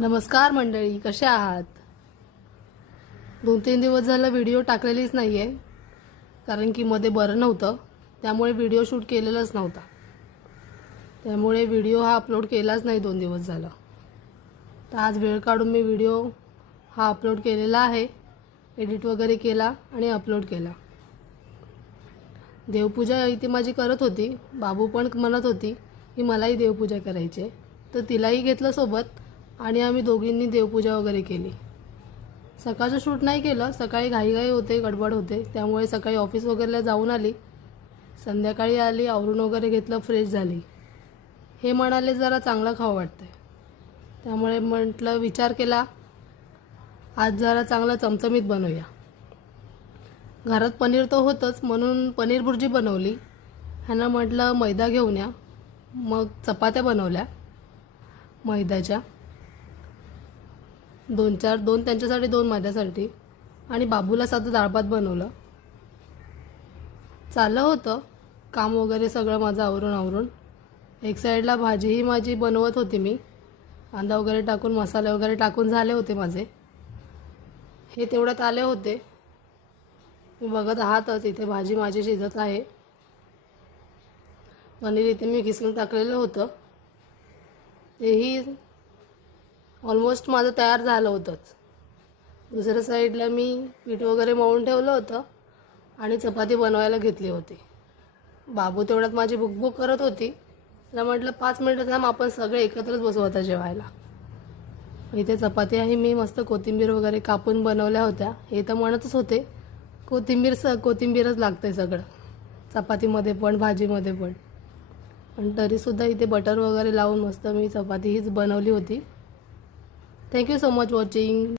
नमस्कार मंडळी, कसे आहात? 2-3 दिवस झाला व्हिडिओ टाकलेलीच नाही आहे, कारण की मध्ये बरं नव्हतं, त्यामुळे व्हिडिओ शूट केलेलाच नव्हता. त्यामुळे व्हिडिओ हा अपलोड केलाच नाही 2 दिवस झाला. तर आज वेळ काढून मी व्हिडिओ हा अपलोड केलेला आहे. एडिट वगैरे केला आणि अपलोड केला. देवपूजा इथे माझी करत होती. बाबू पण म्हणत होती की मलाही देवपूजा करायची आहे, तर तिलाही घेतलं सोबत आणि आम्ही दोघींनी देवपूजा वगैरे केली. सकाळचं शूट नाही केलं, सकाळी घाईघाई होते, गडबड होते, त्यामुळे सकाळी ऑफिस वगैरेला जाऊन आली. संध्याकाळी आली, आवरून वगैरे घेतलं, फ्रेश झाली. हे म्हणाले जरा चांगलं खावं वाटतंय, त्यामुळे म्हटलं विचार केला आज जरा चांगलं चमचमीत बनवूया. घरात पनीर तर होतंच, म्हणून पनीर भुर्जी बनवली. ह्यांना म्हटलं मैदा घेऊन या, मग चपात्या बनवल्या मैद्याच्या. 2 त्यांच्यासाठी, 2 माझ्यासाठी, आणि बाबूला साधं डाळभात बनवलं. चाललं होतं काम वगैरे सगळं माझं आवरून. एक साईडला भाजीही माझी बनवत होती मी. कांदा वगैरे टाकून, मसाले वगैरे टाकून झाले होते माझे. हे तेवढ्यात आले होते. मी बघत आहातच, इथे भाजी माझी शिजत आहे. पनीर इथे मी किसून टाकलेलं होतं, तेही ऑलमोस्ट माझं तयार झालं होतंच. दुसऱ्या साईडला मी पीठ वगैरे मळून ठेवलं होतं आणि चपाती बनवायला घेतली होती. बाबू तेवढ्यात माझी भुकभुक करत होती. त्याला म्हटलं 5 मिनिटं थांब, आपण सगळे एकत्रच बसू आता जेवायला. इथे चपात्याही मी मस्त कोथिंबीर वगैरे कापून बनवल्या होत्या. हे तर म्हणतच होते कोथिंबीरच लागते सगळं, चपातीमध्ये पण भाजीमध्ये पण. पण तरीसुद्धा इथे बटर वगैरे लावून मस्त मी चपाती हीच बनवली होती. Thank you so much watching.